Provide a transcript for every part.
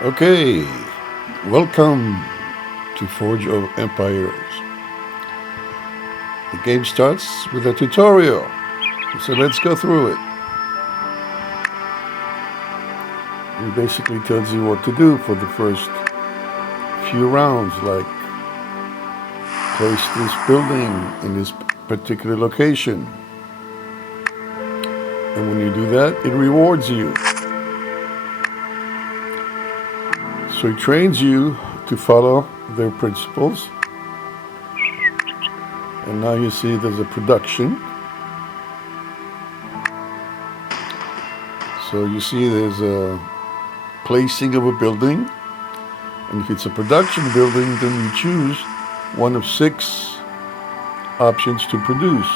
Okay, welcome to Forge of Empires. The game starts with a tutorial, so let's go through it. It basically tells you what to do for the first few rounds, like place this building in this particular location. And when you do that, it rewards you. So it trains you to follow their principles. And now you see there's a production. So you see there's a placing of a building. And if it's a production building, then you choose one of 6 options to produce.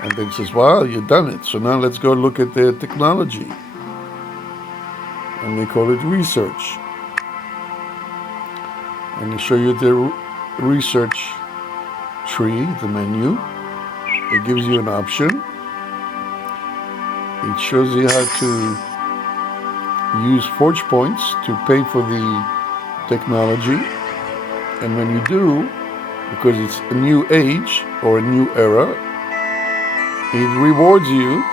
And then it says, wow, you've done it. So now let's go look at their technology. And they call it research. And they show you their research tree, the menu. It gives you an option. It shows you how to use forge points to pay for the technology. And when you do, because it's a new age or a new era, it rewards you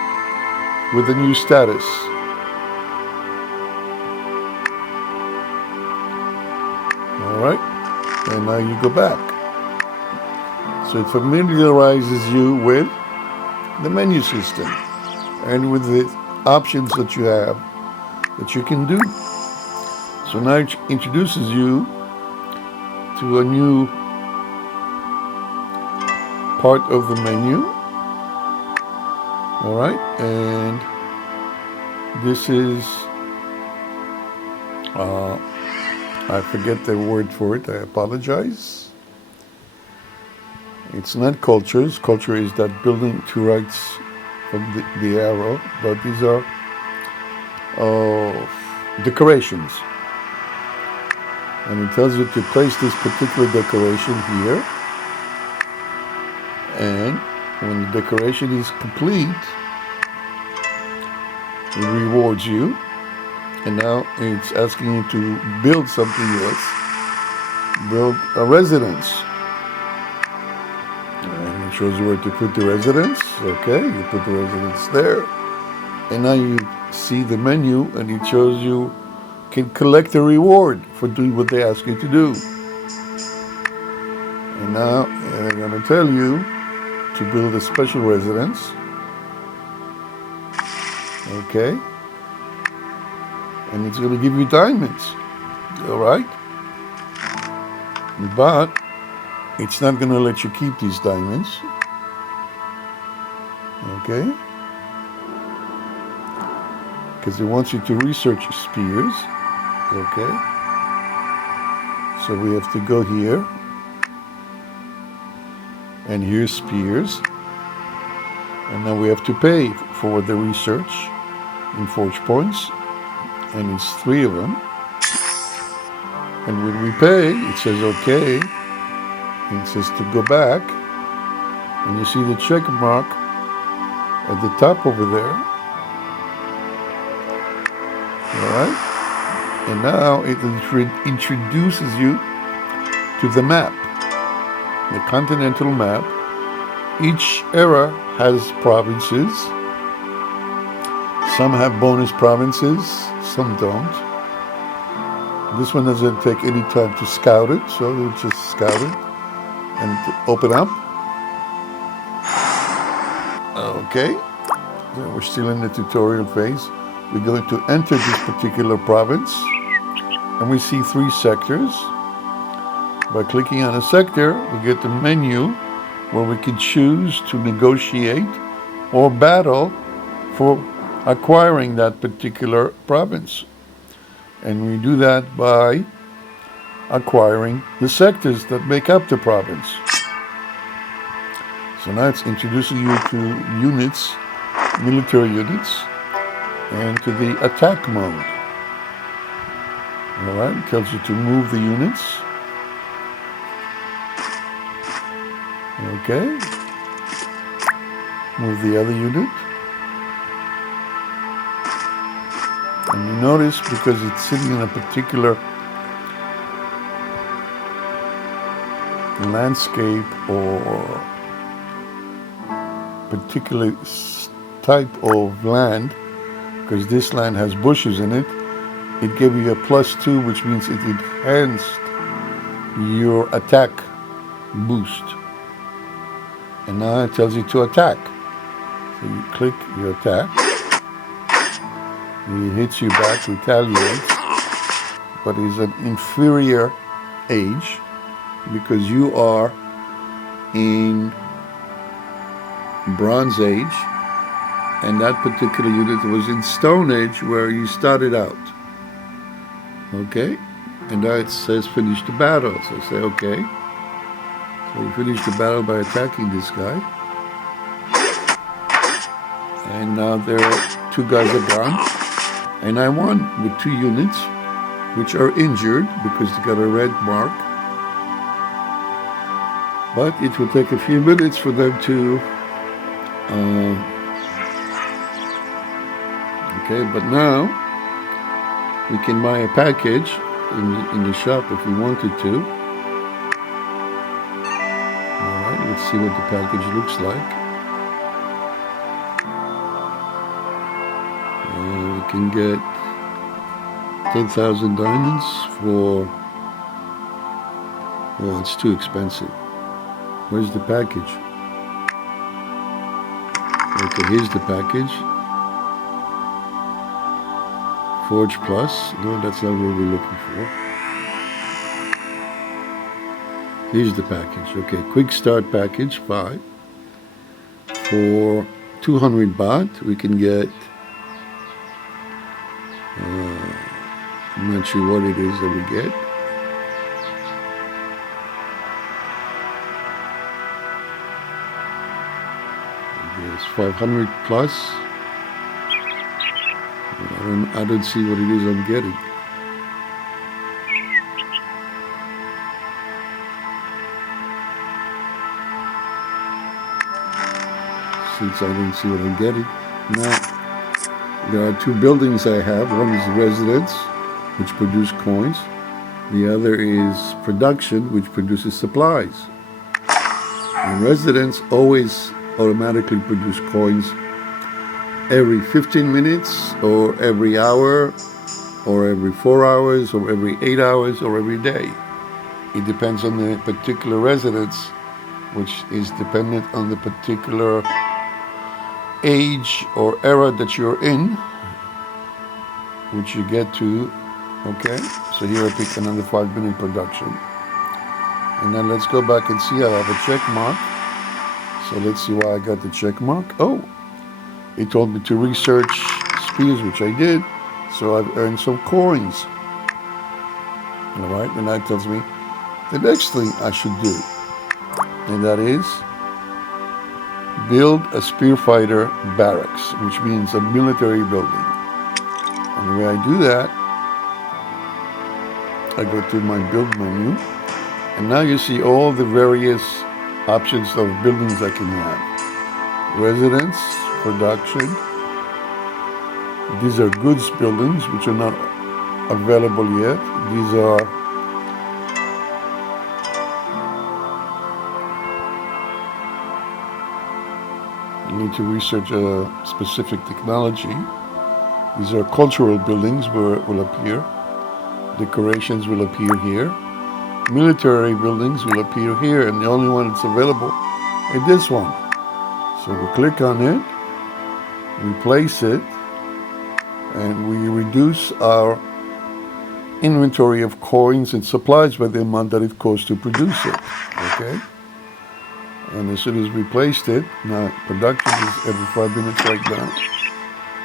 with a new status. All right, and now you go back. So it familiarizes you with the menu system and with the options that you have that you can do. So now it introduces you to a new part of the menu. All right, and this is, I forget the word for it, I apologize. It's not cultures. Culture is that building to rights from the arrow, but these are decorations. And it tells you to place this particular decoration here. And when the decoration is complete, it rewards you. And now it's asking you to build something else. Build a residence. And it shows you where to put the residence. Okay, you put the residence there. And now you see the menu and it shows you can collect a reward for doing what they ask you to do. And now they're going to tell you to build a special residence. Okay. And it's going to give you diamonds. All right. But it's not going to let you keep these diamonds. Okay. Because it wants you to research spears. Okay. So we have to go here. And here's spears. And now we have to pay for the research in forge points. And it's 3 of them. And when we pay, it says okay. And it says to go back. And you see the check mark at the top over there. All right. And now it introduces you to the map, the continental map. Each era has provinces. Some have bonus provinces, some don't. This one doesn't take any time to scout it, so we'll just scout it and open up. Okay, so we're still in the tutorial phase. We're going to enter this particular province, and we see 3 sectors. By clicking on a sector, we get the menu where we can choose to negotiate or battle for acquiring that particular province. And we do that by acquiring the sectors that make up the province. So now it's introducing you to units, military units, and to the attack mode. All right, it tells you to move the units. Okay. Move the other unit. And you notice because it's sitting in a particular landscape or particular type of land, because this land has bushes in it, it gave you a +2, which means it enhanced your attack boost. And now it tells you to attack. So you click your attack. He hits you back, retaliates, but he's an inferior age because you are in Bronze Age, and that particular unit was in Stone Age where you started out. Okay? And now it says finish the battle. So I say okay. So you finish the battle by attacking this guy. And now there are 2 guys are gone. And I won with 2 units, which are injured because they got a red mark. But it will take a few minutes for them to okay, but now we can buy a package in the shop if we wanted to. Alright, let's see what the package looks like. We can get 10,000 diamonds for... Oh, it's too expensive. Where's the package? Okay, here's the package. Forge Plus. No, that's not what we're looking for. Here's the package. Okay, Quick Start Package 5. For 200 baht, we can get... I'm not sure what it is that we get. It's 500 plus. I don't see what it is I'm getting. Since I don't see what I'm getting. Now, there are 2 buildings I have. One is residence, which produce coins. The other is production, which produces supplies. And residence always automatically produce coins every 15 minutes or every hour or every 4 hours or every 8 hours or every day. It depends on the particular residence, which is dependent on the particular age or era that you're in, which you get to. Okay, so here I pick another 5-minute production. And then let's go back and see. I have a check mark. So let's see why I got the check mark. Oh, it told me to research spears, which I did. So I've earned some coins. All right, and that tells me the next thing I should do. And that is build a spear fighter barracks, which means a military building. And the way I do that, I go to my build menu. And now you see all the various options of buildings I can have. Residence, production. These are goods buildings, which are not available yet. These are you need to research a specific technology. These are cultural buildings where it will appear. Decorations will appear here. Military buildings will appear here, and the only one that's available is this one. So we click on it, we place it, and we reduce our inventory of coins and supplies by the amount that it costs to produce it. Okay? And as soon as we placed it, now production is every 5 minutes right now.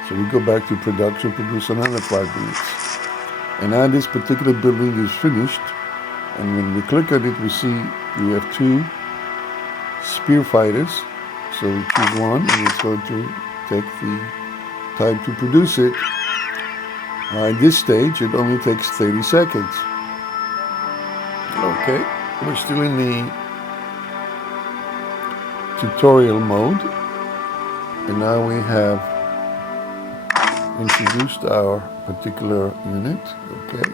So we go back to production, produce another 5 minutes. And now this particular building is finished. And when we click on it, we see we have 2 spear fighters. So we choose one, and it's going to take the time to produce it. At this stage, it only takes 30 seconds. Okay, we're still in the tutorial mode. And now we have introduced our particular unit, okay?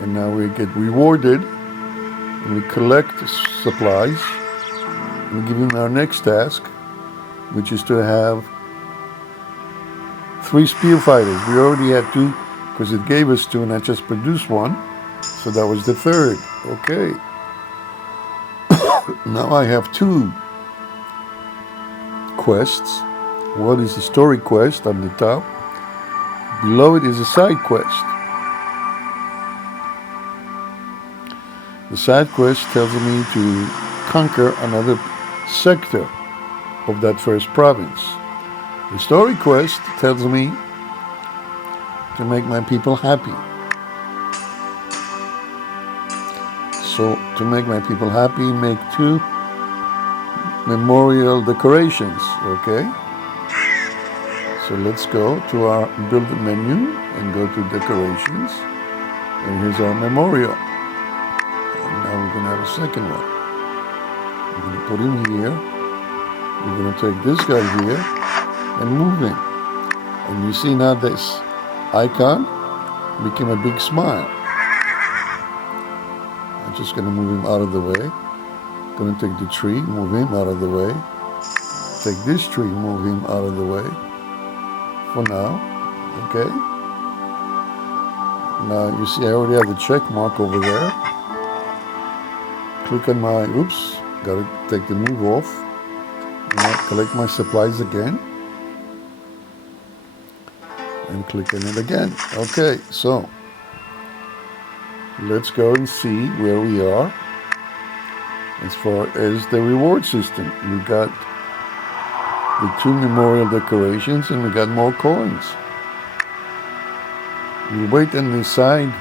And now we get rewarded, and we collect supplies, and we give him our next task, which is to have 3 spear fighters. We already had 2, because it gave us 2, and I just produced 1, so that was the 3rd, okay? Now I have 2 quests. One is a story quest on the top. Below it is a side quest. The side quest tells me to conquer another sector of that first province. The story quest tells me to make my people happy. So to make my people happy, make 2 memorial decorations, okay? So let's go to our build menu and go to decorations. And here's our memorial. And now we're going to have a second one. We're going to put him here. We're going to take this guy here and move him. And you see now this icon became a big smile. I'm just going to move him out of the way. Going to take the tree, move him out of the way. Take this tree, move him out of the way. For now, okay? Now you see I already have the check mark over there. Click on my, oops, gotta take the move off. Now collect my supplies again. And click on it again. Okay, so let's go and see where we are as far as the reward system. We got the 2 memorial decorations and we got more coins. We wait on the side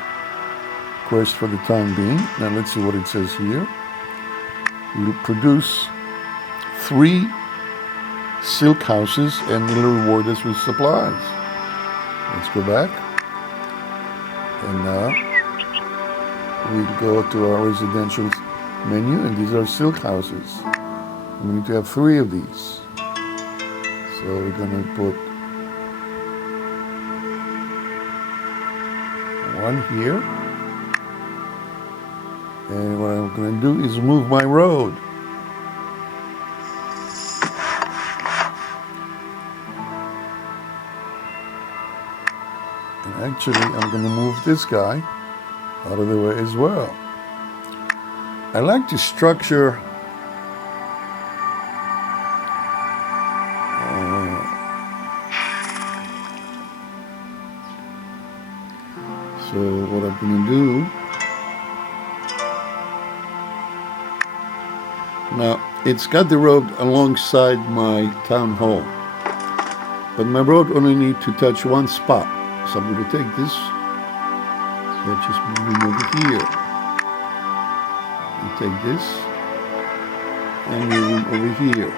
quest for the time being. Now let's see what it says here. We produce 3 silk houses and it'll reward us with supplies. Let's go back. And now we go to our residential menu, and these are silk houses. We need to have 3 of these. So we're going to put 1 here. And what I'm going to do is move my road. And actually, I'm going to move this guy out of the way as well. I like to structure so what I'm going to do now, it's got the road alongside my town hall, but my road only need to touch 1 spot. So I'm going to take this, let's just move him over here. And take this and move him over here.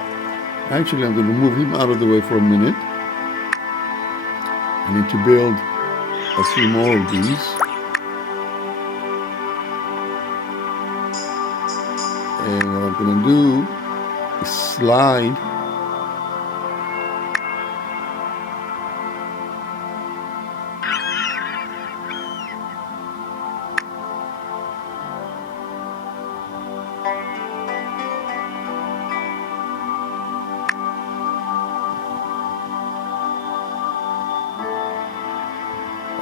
Actually, I'm going to move him out of the way for a minute. I need to build a few more of these. And what I'm going to do is slide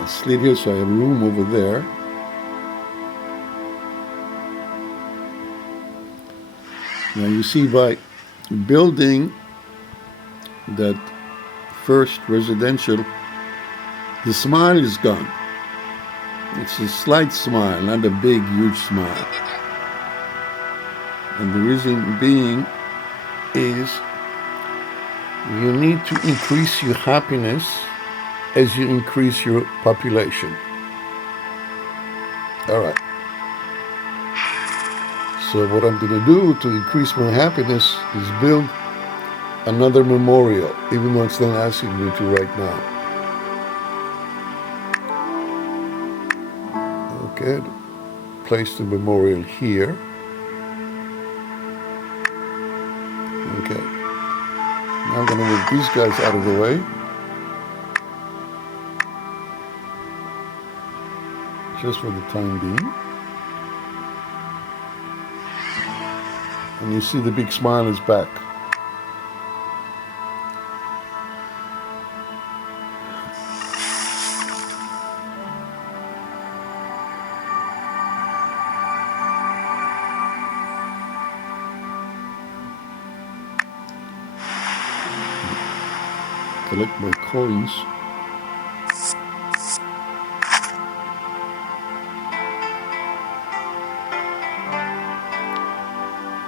slid here so I have room over there. Now you see by building that first residential, the smile is gone. It's a slight smile, not a big, huge smile. And the reason being is you need to increase your happiness as you increase your population. All right. So what I'm going to do to increase my happiness is build another memorial, even though it's not asking me to right now. Okay, place the memorial here. Okay. Now I'm going to move these guys out of the way. just for the time being. And you see the big smile is back. Collect my coins.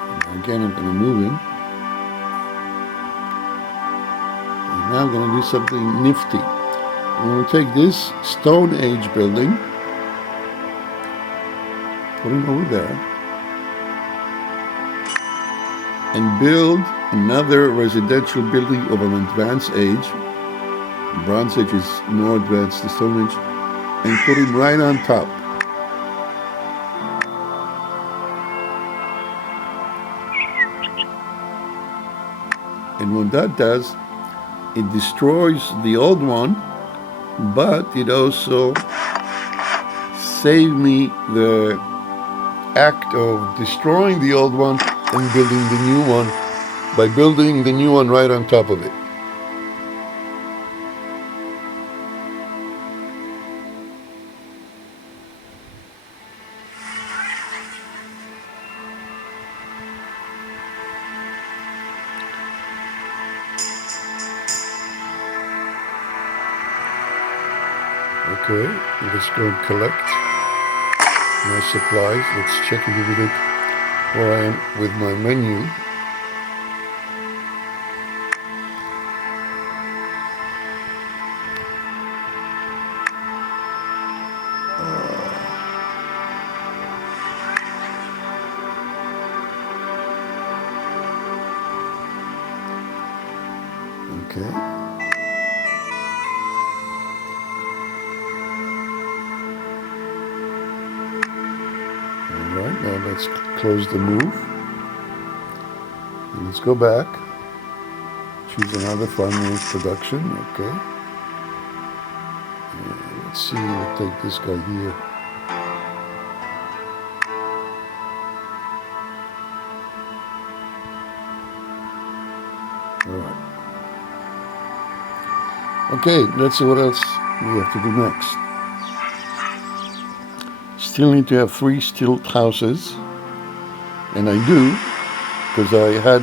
And again, I'm going to move in. And now I'm going to do something nifty. I'm going to take this Stone Age building, put it over there, and build another residential building of an advanced age. Bronze Age is more advanced than Stone Age, and put him right on top. And what that does, it destroys the old one, but it also saved me the act of destroying the old one and building the new one by building the new one right on top of it. Okay, let's go and collect my supplies. Let's check a little bit where I am with my menu. Okay. Alright, now let's close the move. And let's go back. Choose another 5-minute production. Okay. And let's see, we'll take this guy here. Alright. Okay, let's see what else we have to do next. Still need to have 3 stilt houses, and I do, because I had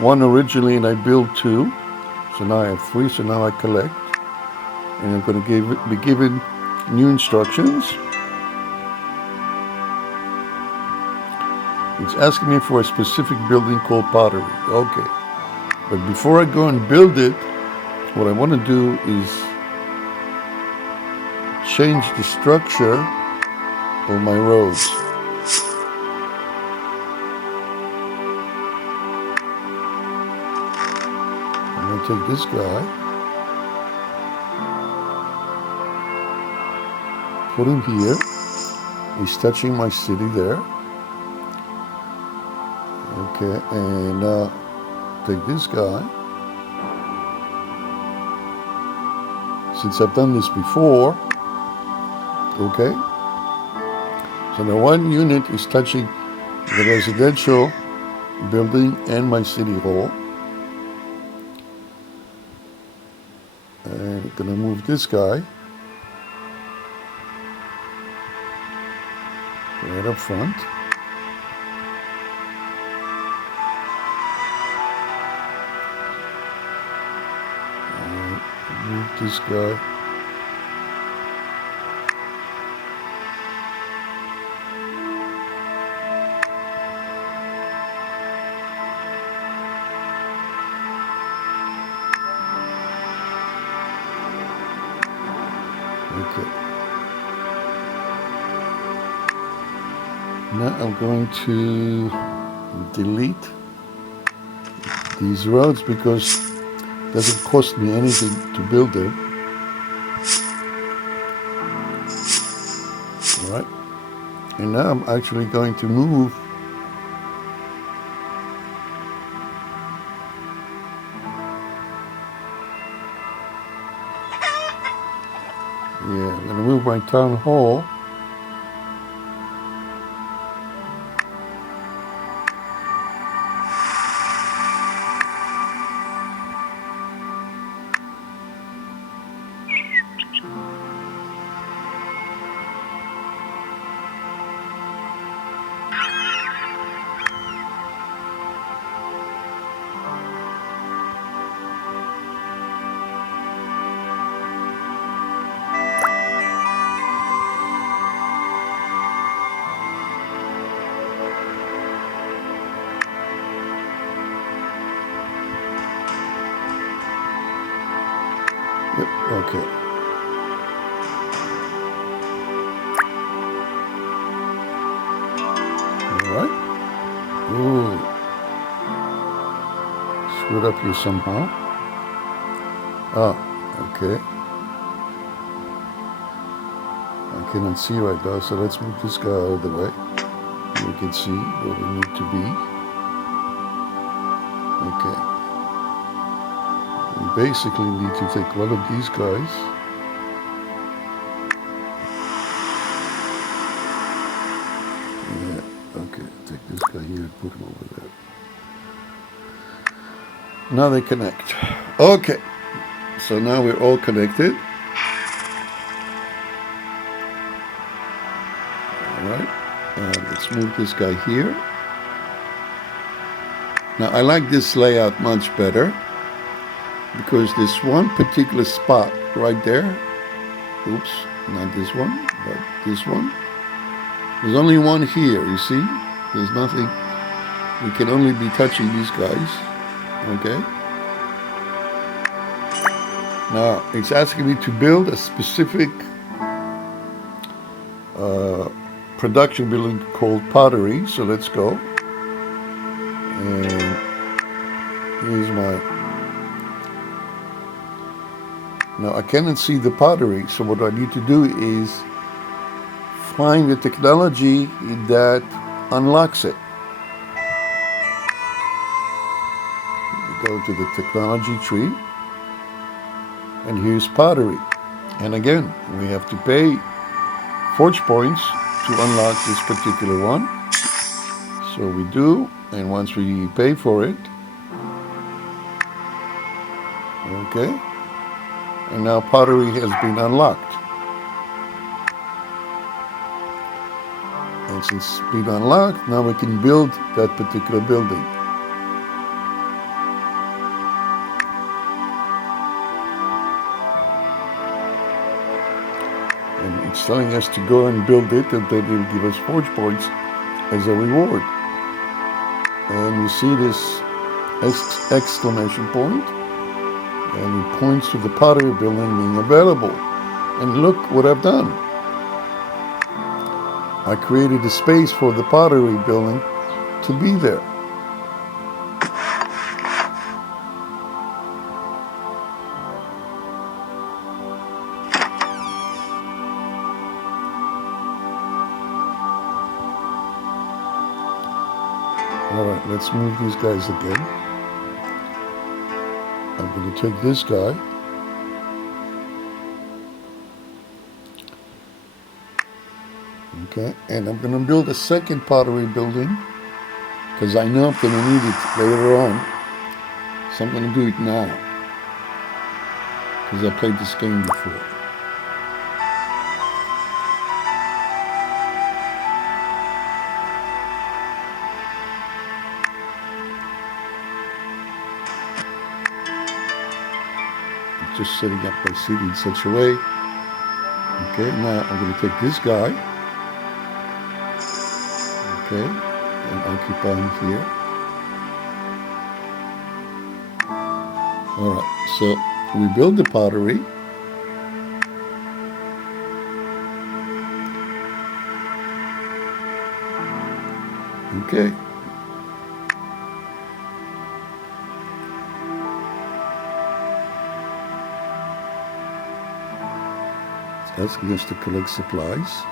one originally and I built 2, so now I have 3, so now I collect, and I'm going to be given new instructions. It's asking me for a specific building called pottery. Okay, but before I go and build it, what I want to do is change the structure of my roads. I'm going to take this guy, put him here. He's touching my city there. Okay, and take this guy. Since I've done this before, okay, so now one unit is touching the residential building and my city hall. And I'm gonna move this guy right up front. And move this guy. Okay. Now I'm going to delete these roads because it doesn't cost me anything to build them. All right. And now I'm actually going to move I'm going to move my town hall Okay. All right. Ooh. Screwed up here somehow. Oh, okay. I cannot see right now, so let's move this guy out of the way. We can see where we need to be. Okay. We basically need to take one of these guys. Yeah, okay. Take this guy here and put him over there. Now they connect. Okay. So now we're all connected. All right. Let's move this guy here. Now I like this layout much better because this one particular spot right there, oops, not this one, but this one, there's only one here, you see? There's nothing, we can only be touching these guys, okay? Now it's asking me to build a specific production building called pottery, so let's go. And here's my, now I cannot see the pottery, so what I need to do is find the technology that unlocks it. We go to the technology tree, and here's pottery. And again, we have to pay forge points to unlock this particular one. So we do, and once we pay for it, okay, and now pottery has been unlocked. And since it's been unlocked, now we can build that particular building. And it's telling us to go and build it, and then it'll give us forge points as a reward. And you see this exclamation point, and it points to the pottery building being available. And look what I've done. I created a space for the pottery building to be there. All right, let's move these guys again. I'm going to take this guy. Okay, and I'm going to build a second pottery building because I know I'm going to need it later on. So I'm going to do it now because I played this game before. I'm just setting up my seat in such a way. Okay, now I'm going to take this guy. Okay, and occupy him here. All right, so we build the pottery. Okay. It's asking us to collect supplies.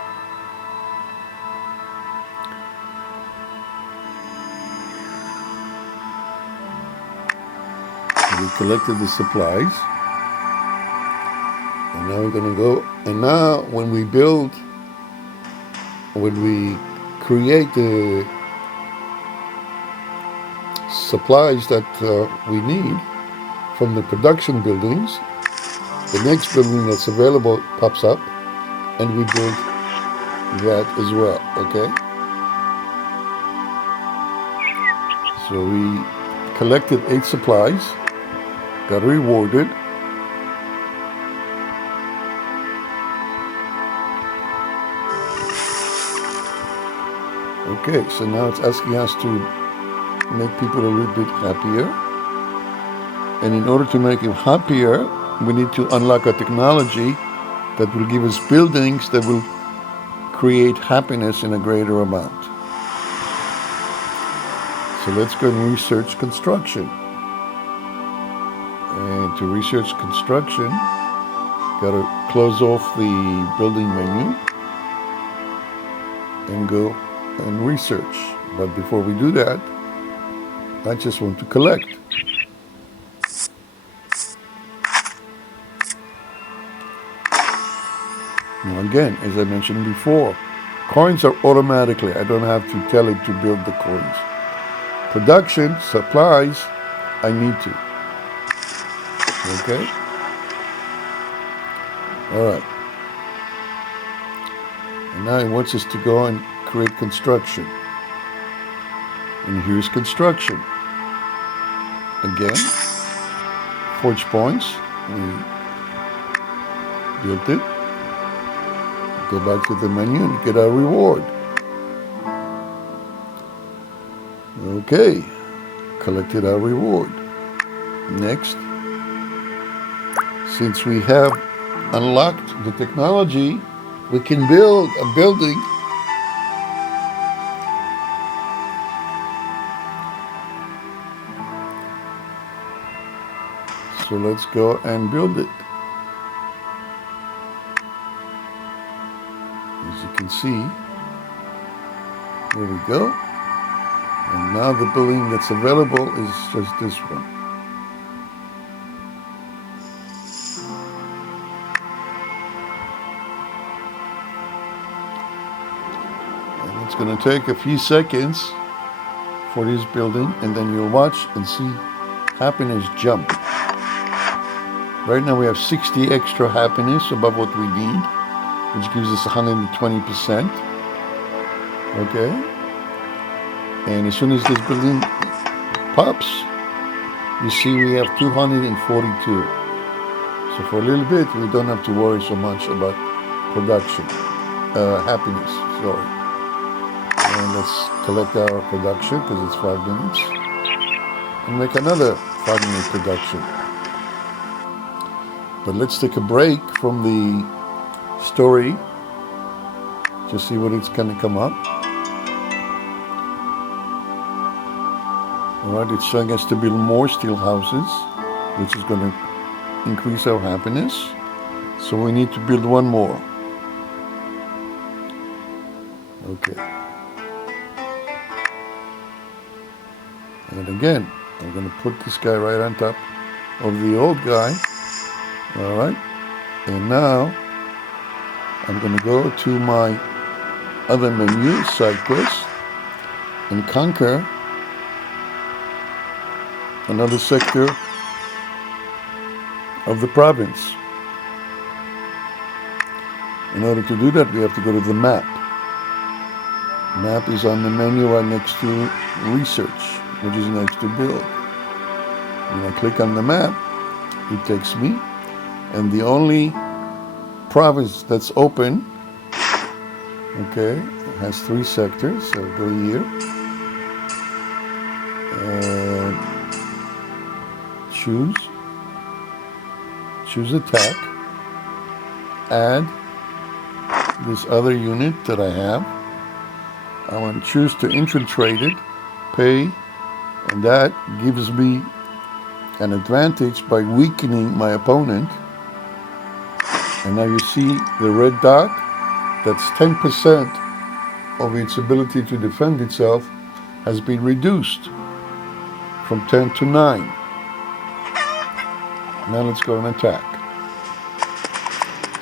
We collected the supplies, and now we're going to go, and now when we create the supplies that we need from the production buildings, the next building that's available pops up, and we build that as well, okay? So we collected 8 supplies, got rewarded. Okay, so now it's asking us to make people a little bit happier. And in order to make them happier, we need to unlock a technology that will give us buildings that will create happiness in a greater amount. So let's go and research construction. And to research construction, got to close off the building menu and go and research. But before we do that, I just want to collect. Now again, as I mentioned before, coins are automatically, I don't have to tell it to build the coins. Production, supplies, I need to. Okay? All right. And now it wants us to go and create construction. And here's construction. Again, forge points. We built it. Go back to the menu and get our reward. Okay, collected our reward. Next, since we have unlocked the technology, we can build a building so let's go and build it. As you can see, there we go. And now the building that's available is just this one. And it's going to take a few seconds for this building, and then you'll watch and see happiness jump. Right now we have 60 extra happiness above what we need, which gives us 120%. Okay? And as soon as this building pops, you see we have 242. So for a little bit, we don't have to worry so much about production, happiness, sorry. And let's collect our production because it's 5 minutes. And make another 5-minute production. But let's take a break from the story to see what it's going to come up. Alright, it's showing us to build more steel houses, which is going to increase our happiness. So we need to build one more. Okay. And again, I'm going to put this guy right on top of the old guy. Alright. And now I'm going to go to my other menu, side quest, and conquer another sector of the province. In order to do that, we have to go to the map. Map is on the menu right next to research, which is next to build. When I click on the map, it takes me, and the only province that's open, okay, it has 3 sectors, so go here, and choose attack, add this other unit that I have. I want to choose to infiltrate it, pay, and that gives me an advantage by weakening my opponent. And now you see the red dot, that's 10% of its ability to defend itself has been reduced from 10 to 9. Now let's go and attack.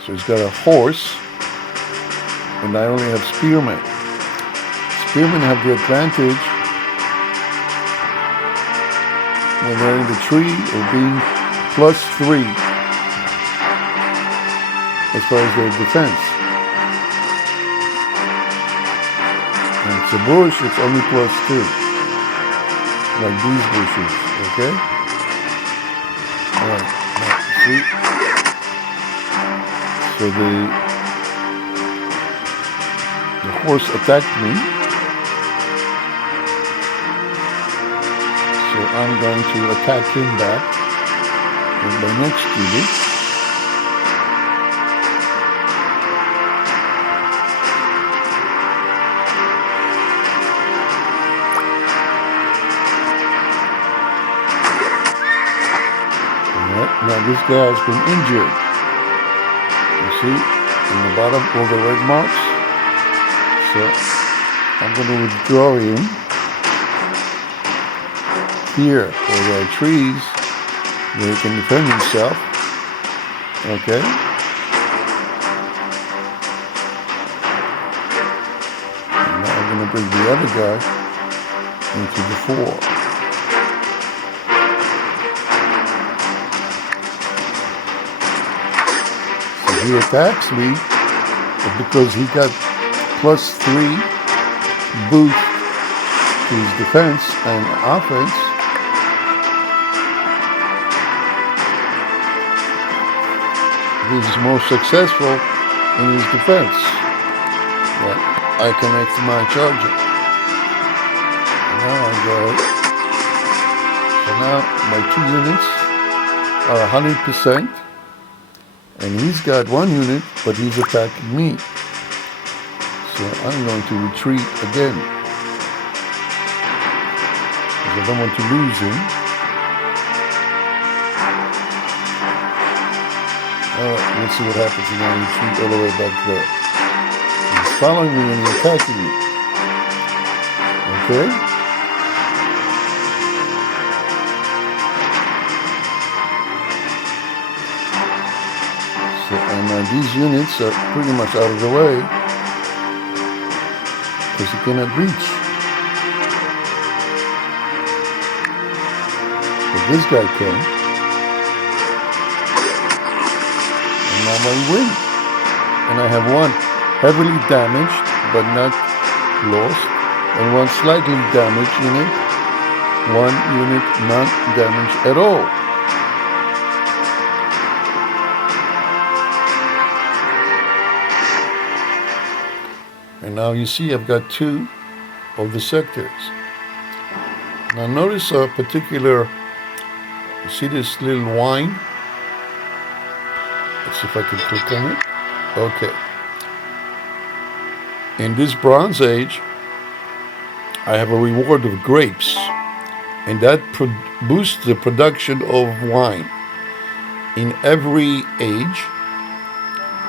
So it's got a horse, and I only have spearmen. Spearmen have the advantage when they're in the tree of being +3 as far as their defense. And it's a bush, it's only +2. Like these bushes, okay? Alright, now see? So the horse attacked me. So I'm going to attack him back with my next unit. Now this guy has been injured. You see, in the bottom, all the red marks. So I'm going to withdraw him. Here, where there are trees, where he can defend himself. Okay. And now I'm going to bring the other guy into the fore. So he attacks me, but because he got +3 boost to his defense and offense, he's more successful in his defense. Well, I connect to my charger. Now I go. So now my 2 units are 100%, and he's got 1 unit, but he's attacking me. So I'm going to retreat again, because I don't want to lose him. Alright, let's see what happens when I retreat all the way back there. He's following me and he's attacking me. Okay? So, and now these units are pretty much out of the way, because he cannot reach. But this guy can. Now I win, and I have 1 heavily damaged but not lost, and 1 slightly damaged unit, 1 unit not damaged at all. And now you see I've got 2 of the sectors. Now notice a particular, you see this little wine? Let's see if I can click on it. Okay. In this Bronze Age, I have a reward of grapes, and that boosts the production of wine. In every age,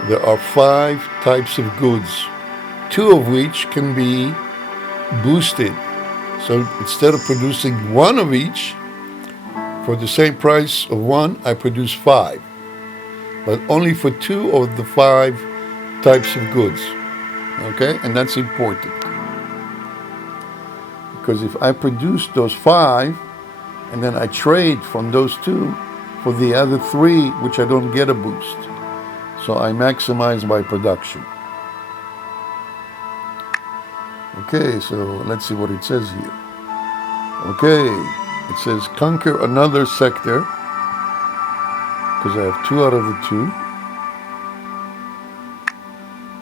there are 5 types of goods, 2 of which can be boosted. So instead of producing 1 of each, for the same price of 1, I produce 5. But only for 2 of the 5 types of goods. Okay? And that's important. Because if I produce those 5, and then I trade from those 2 for the other 3, which I don't get a boost. So I maximize my production. Okay, so let's see what it says here. Okay, it says conquer another sector, because I have 2 out of the 2.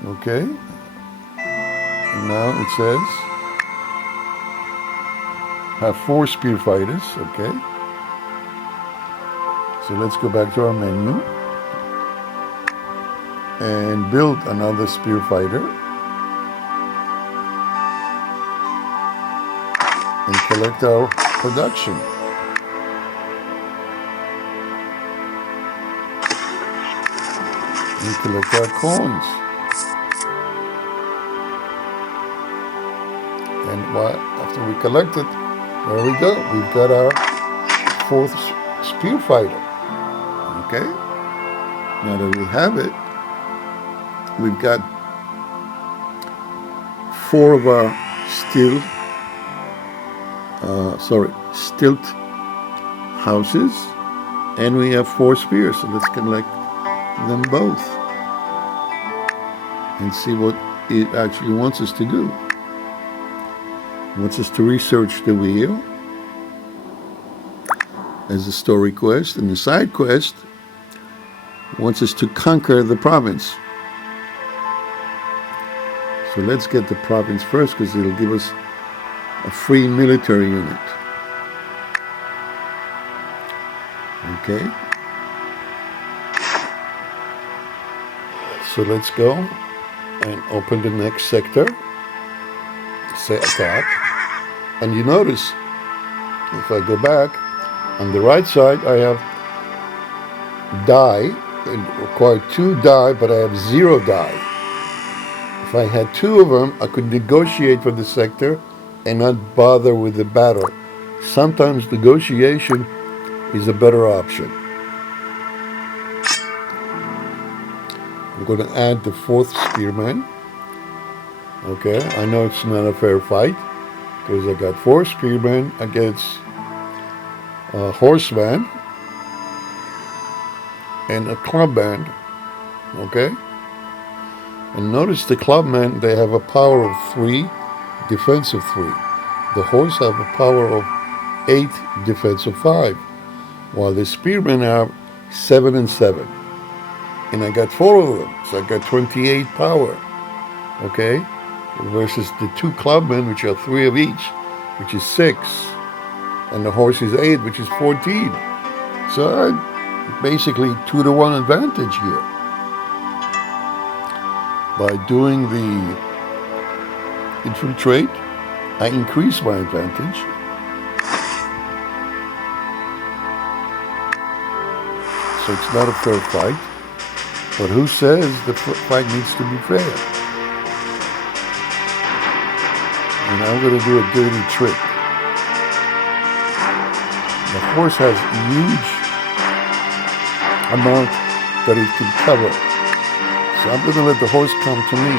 Okay. And now it says have 4 spear fighters. Okay. So let's go back to our menu and build another spear fighter and collect our production. We collect our coins. And after we collect it, there we go. We've got our 4th spear fighter. Okay? Now that we have it, we've got 4 of our stilt houses, and we have 4 spears. So let's collect them both and see what it actually wants us to do. It wants us to research the wheel as a story quest, and the side quest wants us to conquer the province. So let's get the province first, because it'll give us a free military unit. Okay. So let's go and open the next sector. Say attack. And you notice, if I go back, on the right side I have die, it required 2 die, but I have 0 die. If I had 2 of them, I could negotiate for the sector and not bother with the battle. Sometimes negotiation is a better option. I'm going to add the 4th spearman. Okay, I know it's not a fair fight because I got 4 spearmen against a horseman and a clubman. Okay, and notice the clubmen, they have a power of 3, defensive 3. The horse have a power of 8, defensive 5, while the spearmen have 7 and 7. And I got 4 of them, so I got 28 power. Okay, versus the 2 clubmen, which are 3 of each, which is 6, and the horse is 8, which is 14. So I basically 2-to-1 advantage here. By doing the infiltrate, I increase my advantage. So it's not a fair fight. But who says the fight needs to be fair? And I'm going to do a dirty trick. The horse has a huge amount that it can cover. So I'm going to let the horse come to me.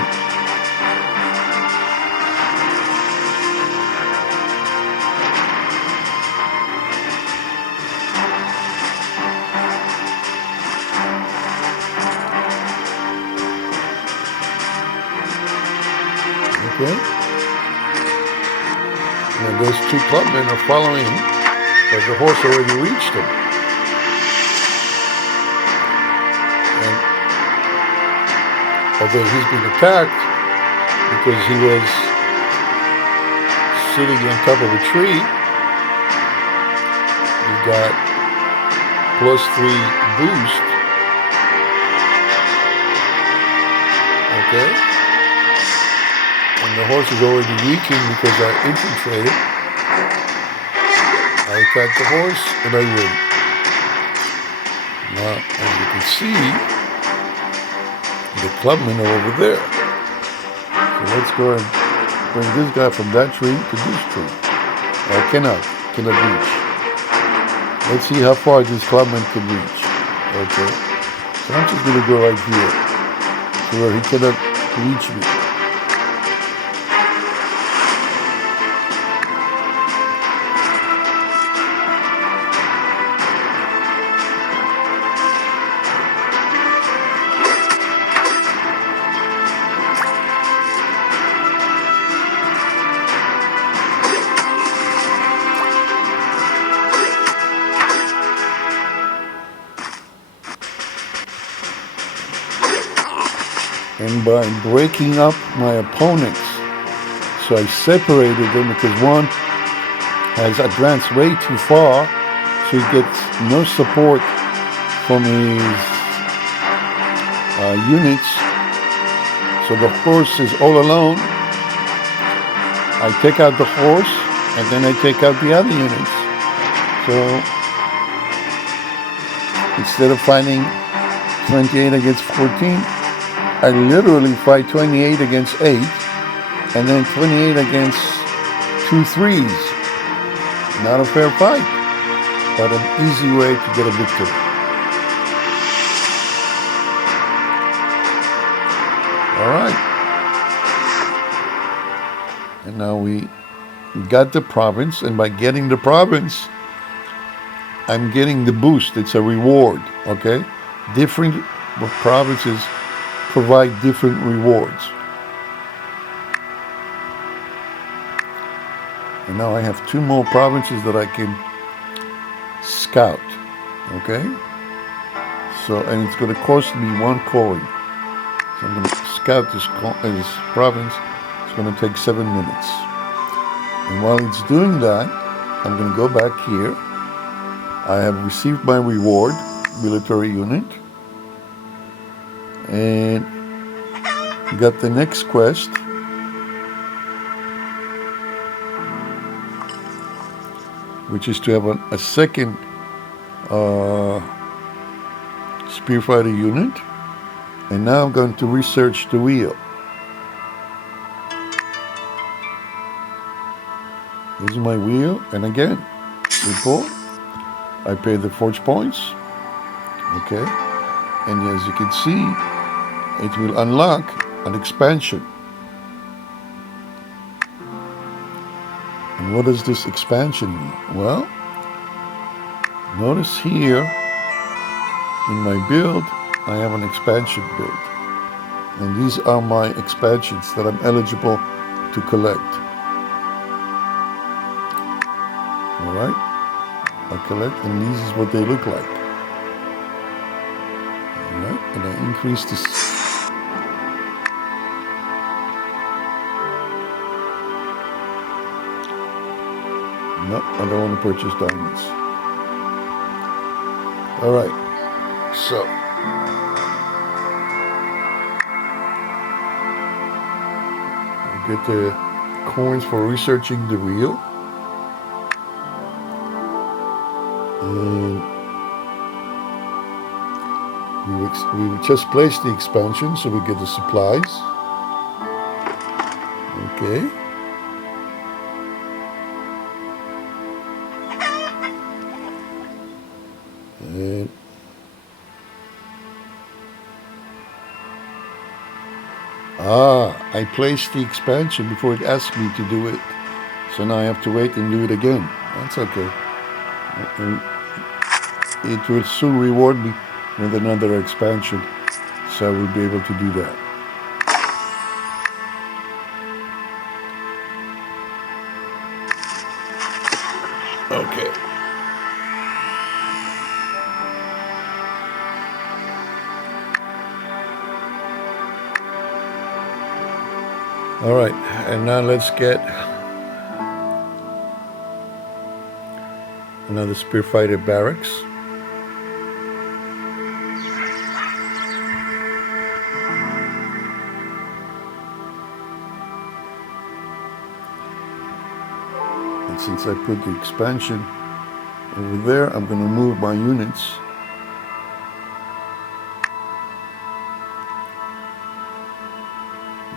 Okay? And those 2 clubmen are following him, but the horse already reached him. And although he's been attacked because he was sitting on top of a tree, he got +3 boost. Okay? And the horse is already weakened because I infiltrated. I attack the horse and I win. Now, as you can see, the clubmen are over there. So let's go and bring this guy from that tree to this tree. I cannot reach. Let's see how far this clubman can reach. Okay. So I'm just going to go right here to where he cannot reach me. And by breaking up my opponents, so I separated them because one has advanced way too far, so he gets no support from his units. So the horse is all alone. I take out the horse, and then I take out the other units. So instead of fighting 28 against 14, I literally fight 28 against 8, and then 28 against 2 3s. Not a fair fight, but an easy way to get a victory. All right. And now we got the province, and by getting the province, I'm getting the boost. It's a reward, okay? Different provinces provide different rewards. And now I have 2 more provinces that I can scout, okay? So, and it's going to cost me 1 coin. So I'm going to scout this province. It's going to take 7 minutes. And while it's doing that, I'm going to go back here. I have received my reward, military unit. And got the next quest, which is to have a second spear fighter unit. And now I'm going to research the wheel. This is my wheel, and again, simple. I pay the forge points. Okay. And as you can see, it will unlock an expansion. And what does this expansion mean? Well, notice here in my build, I have an expansion build. And these are my expansions that I'm eligible to collect. All right? I collect, and this is what they look like. All right? And I increase this. No, I don't want to purchase diamonds. All right. So. Get the coins for researching the wheel. And we just place the expansion so we get the supplies. Okay. And I placed the expansion before it asked me to do it. So now I have to wait and do it again. That's okay. And it will soon reward me with another expansion. So I will be able to do that. Okay. All right, and now let's get another spear fighter barracks. And since I put the expansion over there, I'm going to move my units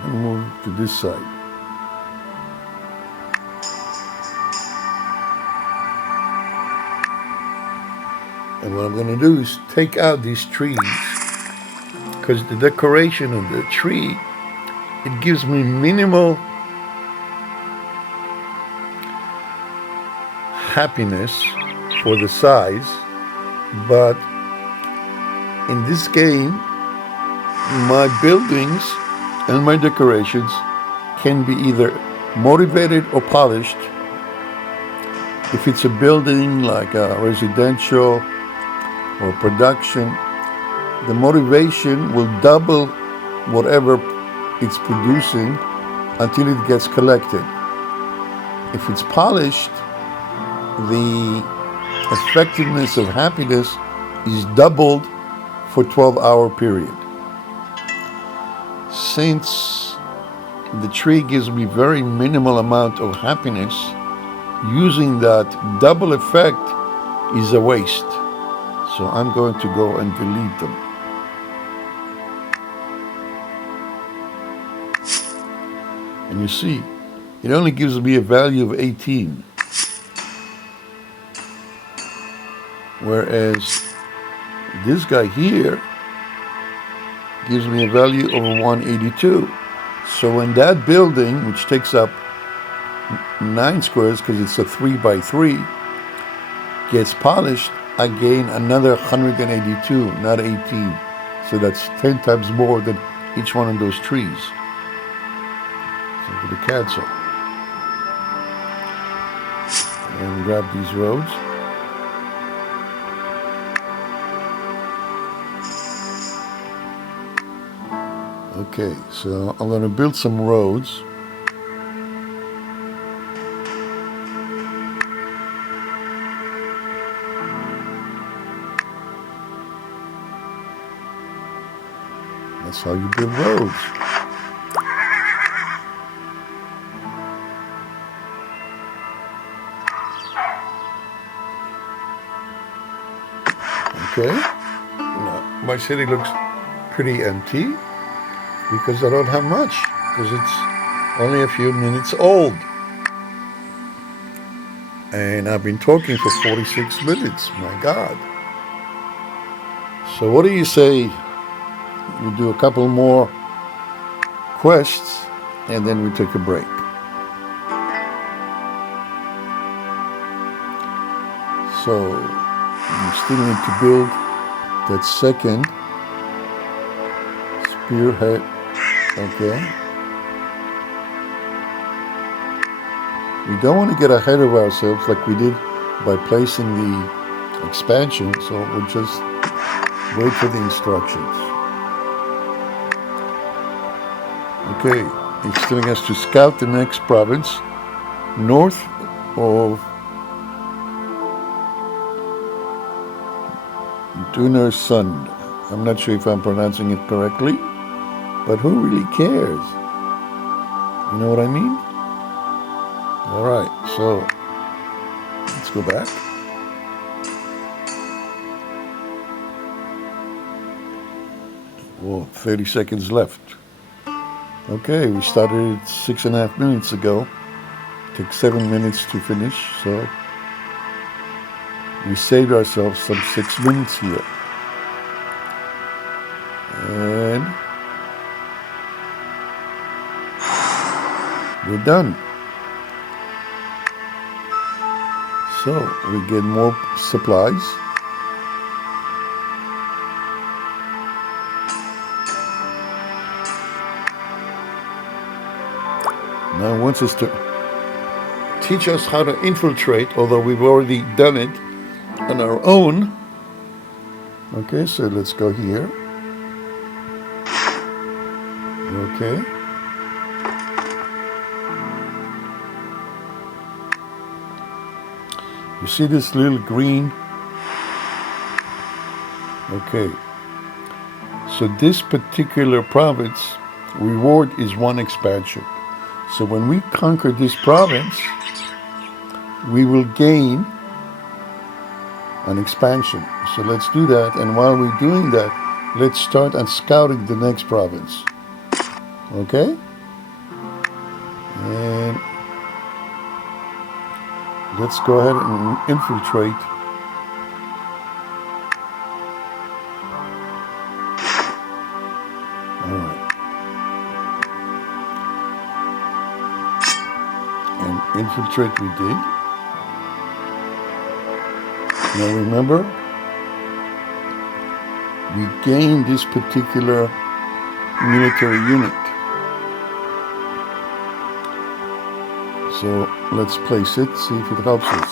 and move to this side. And what I'm going to do is take out these trees, because the decoration of the tree, it gives me minimal happiness for the size, but in this game, my buildings and my decorations can be either motivated or polished. If it's a building like a residential or production, the motivation will double whatever it's producing until it gets collected. If it's polished, the effectiveness of happiness is doubled for 12-hour period. Since the tree gives me very minimal amount of happiness, using that double effect is a waste. So I'm going to go and delete them. And you see, it only gives me a value of 18. Whereas this guy here gives me a value of 182. So when that building, which takes up 9 squares because it's a 3x3, gets polished, I gain another 182, not 18. So that's 10 times more than each one of those trees. So I'm going to cancel. And grab these roads. Okay, so I'm going to build some roads. That's how you build roads. Okay. Now, my city looks pretty empty because I don't have much, because it's only a few minutes old. And I've been talking for 46 minutes. My God. So what do you say we do a couple more quests and then we take a break? So you still need to build that second spearhead. Okay. We don't want to get ahead of ourselves like we did by placing the expansion, so we'll just wait for the instructions. Okay, it's telling us to scout the next province north of Dunersund. I'm not sure if I'm pronouncing it correctly, but who really cares? You know what I mean? All right, so let's go back. Whoa, 30 seconds left. Okay, we started 6.5 minutes ago. It took 7 minutes to finish, so we saved ourselves some 6 minutes here. And we're done. So we get more supplies. Now it wants us to teach us how to infiltrate, although we've already done it on our own. Okay, so let's go here. Okay. You see this little green? Okay. So this particular province reward is 1 expansion. So when we conquer this province, we will gain an expansion. So let's do that. And while we're doing that, let's start on scouting the next province. Okay? And let's go ahead and infiltrate. All right. And infiltrate we did. Now remember, we gained this particular military unit. So let's place it, see if it helps us.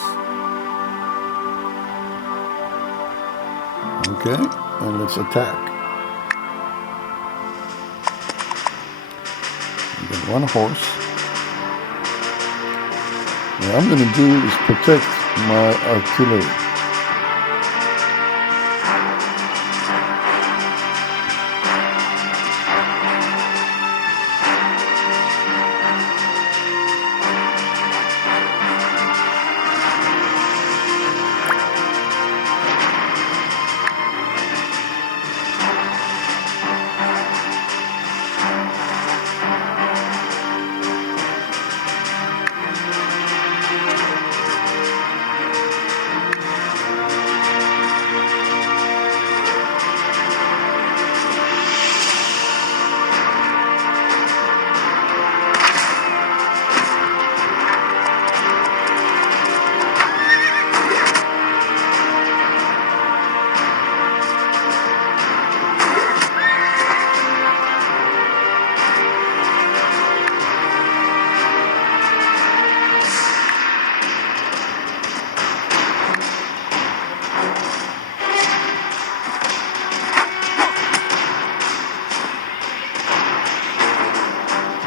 Okay, and let's attack. We got 1 horse. What I'm going to do is protect my artillery.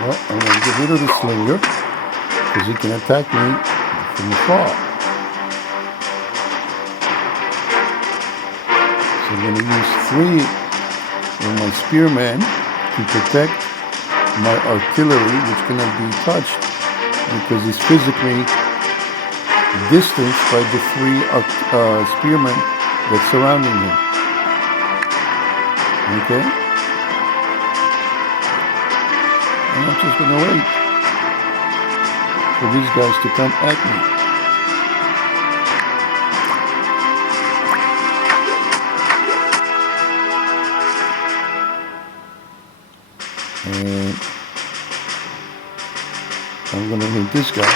Well, I'm going to get rid of the slinger because he can attack me from afar. So I'm going to use 3 of my spearmen to protect my artillery, which cannot be touched because it's physically distanced by the 3 spearmen that's surrounding him. Okay? And I'm just gonna wait for these guys to come at me. And I'm gonna hit this guy.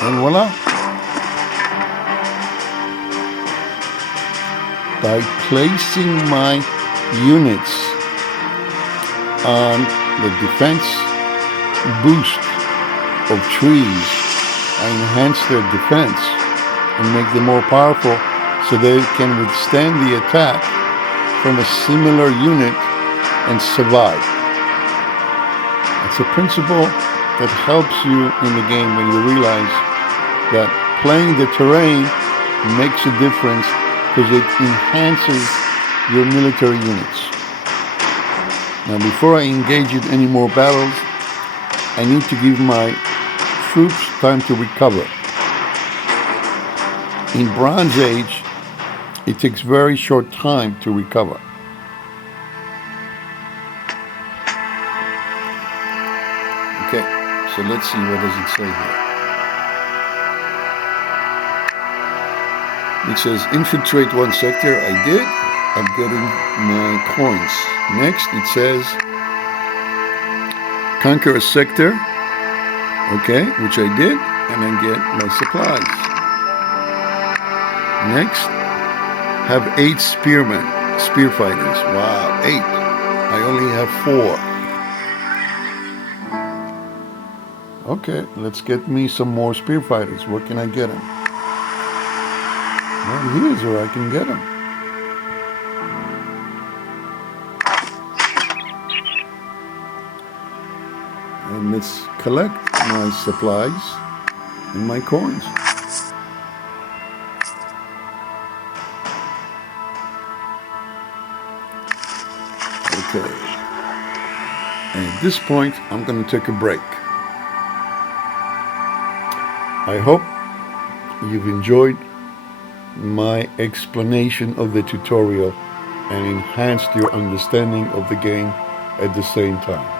And voila. By placing my units on the defense boost of trees, I enhance their defense and make them more powerful so they can withstand the attack from a similar unit and survive. It's a principle that helps you in the game when you realize that playing the terrain makes a difference because it enhances your military units. Now, before I engage in any more battles, I need to give my troops time to recover. In Bronze Age, it takes very short time to recover. Okay, so let's see, what does it say here? It says infiltrate one sector. I did. I'm getting my coins. Next, it says conquer a sector. Okay, which I did, and I get my supplies. Next, have 8 spearmen, spear fighters. Wow, 8. I only have 4. Okay, let's get me some more spear fighters. Where can I get them? Well, here's where I can get them. And let's collect my supplies and my coins. Okay. And at this point, I'm going to take a break. I hope you've enjoyed my explanation of the tutorial and enhanced your understanding of the game at the same time.